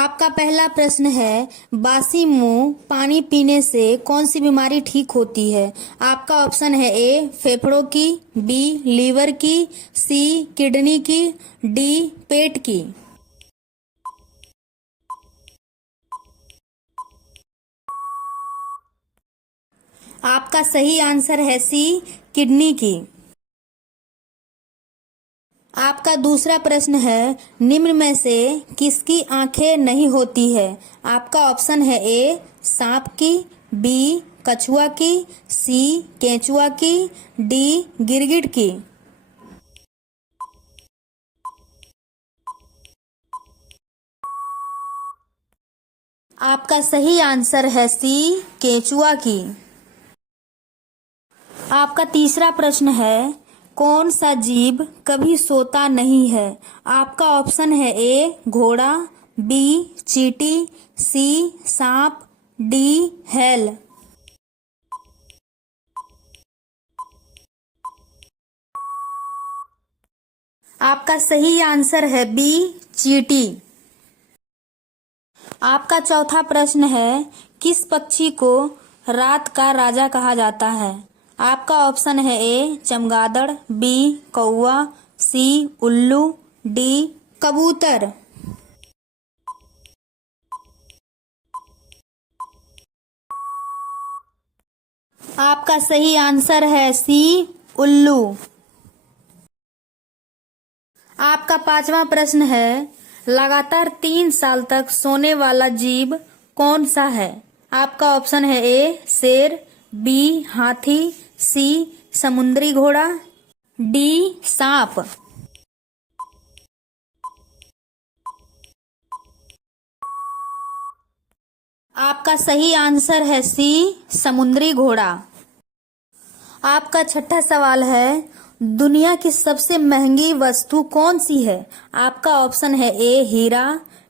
आपका पहला प्रश्न है, बासी मुंह पानी पीने से कौन सी बीमारी ठीक होती है। आपका ऑप्शन है ए फेफड़ों की, बी लीवर की, सी किडनी की, डी पेट की। आपका सही आंसर है सी किडनी की। आपका दूसरा प्रश्न है, निम्न में से किसकी आंखें नहीं होती है। आपका ऑप्शन है ए सांप की, बी कछुआ की, सी केंचुआ की, डी गिरगिट की। आपका सही आंसर है सी केंचुआ की। आपका तीसरा प्रश्न है, कौन सा जीव कभी सोता नहीं है। आपका ऑप्शन है ए घोड़ा, बी चींटी, सी सांप, डी हैल। आपका सही आंसर है बी चींटी। आपका चौथा प्रश्न है, किस पक्षी को रात का राजा कहा जाता है। आपका ऑप्शन है ए चमगादड़, बी कौवा, सी उल्लू, डी कबूतर। आपका सही आंसर है सी उल्लू। आपका पांचवा प्रश्न है, लगातार 3 साल तक सोने वाला जीव कौन सा है। आपका ऑप्शन है ए शेर, बी हाथी, सी समुद्री घोड़ा, डी सांप। आपका सही आंसर है सी समुद्री घोड़ा। आपका छठा सवाल है, दुनिया की सबसे महंगी वस्तु कौन सी है। आपका ऑप्शन है ए हीरा,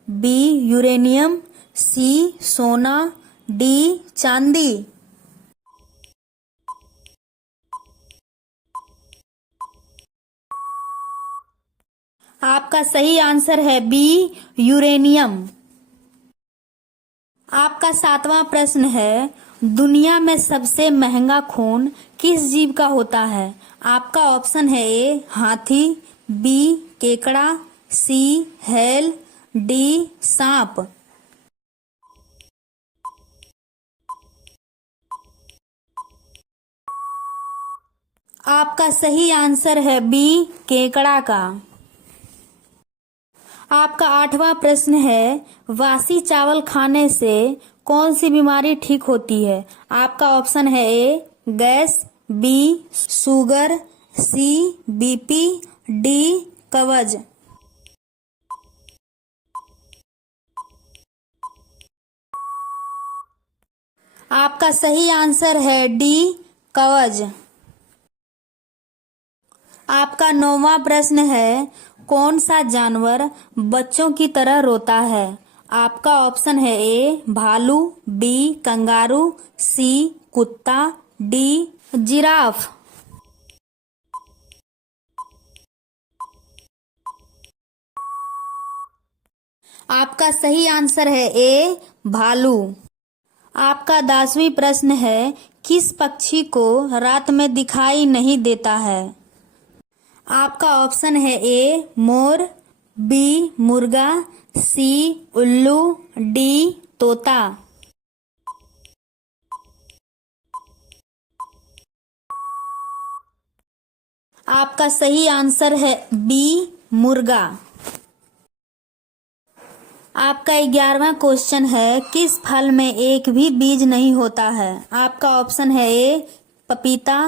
बी यूरेनियम, सी सोना, डी चांदी। आपका सही आंसर है बी यूरेनियम। आपका सातवां प्रश्न है, दुनिया में सबसे महंगा खून किस जीव का होता है। आपका ऑप्शन है ए हाथी, बी केकड़ा, सी हैल, डी सांप। आपका सही आंसर है बी केकड़ा का। आपका आठवां प्रश्न है, बासी चावल खाने से कौन सी बीमारी ठीक होती है। आपका ऑप्शन है ए गैस, बी शुगर, सी बीपी, डी कब्ज। आपका सही आंसर है डी कब्ज। आपका 9वां प्रश्न है, कौन सा जानवर बच्चों की तरह रोता है। आपका ऑप्शन है ए भालू, बी कंगारू, सी कुत्ता, डी जिराफ। आपका सही आंसर है ए भालू। आपका 10वीं प्रश्न है, किस पक्षी को रात में दिखाई नहीं देता है। आपका ऑप्शन है ए मोर, बी मुर्गा, सी उल्लू, डी तोता। आपका सही आंसर है बी मुर्गा। आपका 11वां क्वेश्चन है, किस फल में एक भी बीज नहीं होता है। आपका ऑप्शन है ए पपीता,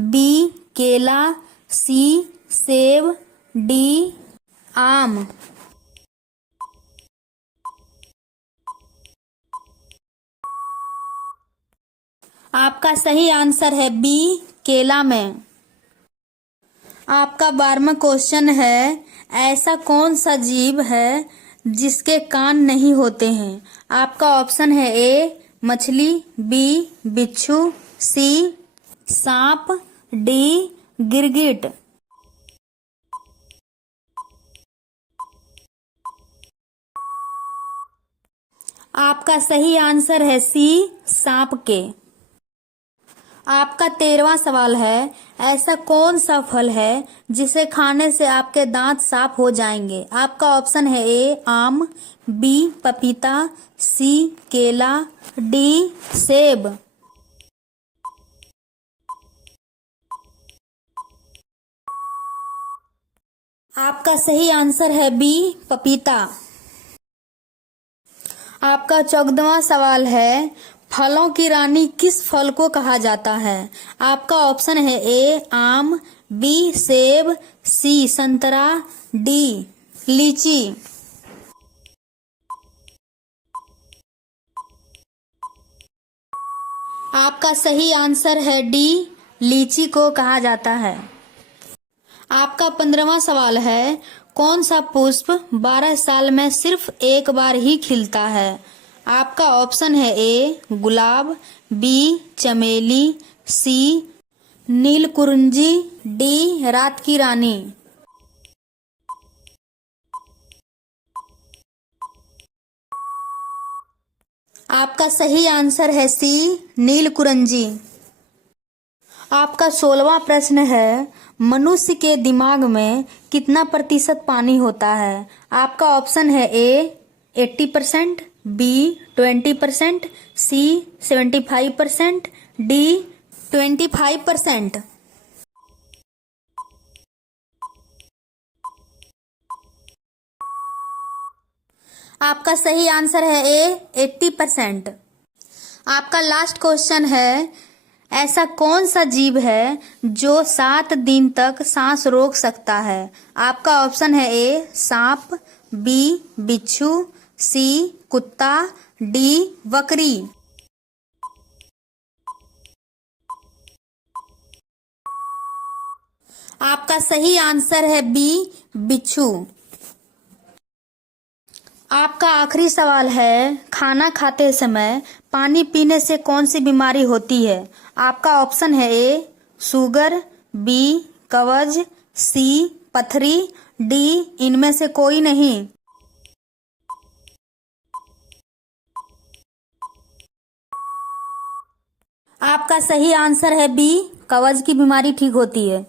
बी केला, सी सेब, डी आम। आपका सही आंसर है बी केला में। आपका 12वां क्वेश्चन है, ऐसा कौन सा जीव है जिसके कान नहीं होते हैं। आपका ऑप्शन है ए मछली, बी बिच्छू, सी सांप, डी गिरगिट। आपका सही आंसर है सी, सांप के। आपका 13वां सवाल है, ऐसा कौन सा फल है जिसे खाने से आपके दांत साफ हो जाएंगे? आपका ऑप्शन है ए आम, बी पपीता, सी केला, डी सेब। आपका सही आंसर है बी पपीता। आपका 14वां सवाल है, फलों की रानी किस फल को कहा जाता है? आपका ऑप्शन है ए आम, बी सेब, सी संतरा, डी लीची। आपका सही आंसर है डी, लीची को कहा जाता है। आपका 15वां सवाल है, कौन सा पुष्प 12 साल में सिर्फ एक बार ही खिलता है? आपका ऑप्शन है ए गुलाब, बी चमेली, सी नीलकुंजी, डी रात की रानी। आपका सही आंसर है सी नीलकुंजी। आपका 16वां प्रश्न है, मनुष्य के दिमाग में कितना प्रतिशत पानी होता है? आपका ऑप्शन है ए 80%, बी 20%, सी 75%, डी 25%। आपका सही आंसर है ए 80%। आपका लास्ट क्वेश्चन है, ऐसा कौन सा जीव है जो 7 दिन तक सांस रोक सकता है? आपका ऑप्शन है ए सांप, बी बिच्छू, सी कुत्ता, डी बकरी। आपका सही आंसर है बी बिच्छू। आपका आखिरी सवाल है, खाना खाते समय पानी पीने से कौन सी बीमारी होती है? आपका ऑप्शन है ए शुगर, बी कब्ज, सी पथरी, डी इनमें से कोई नहीं। आपका सही आंसर है बी कब्ज की बीमारी ठीक होती है।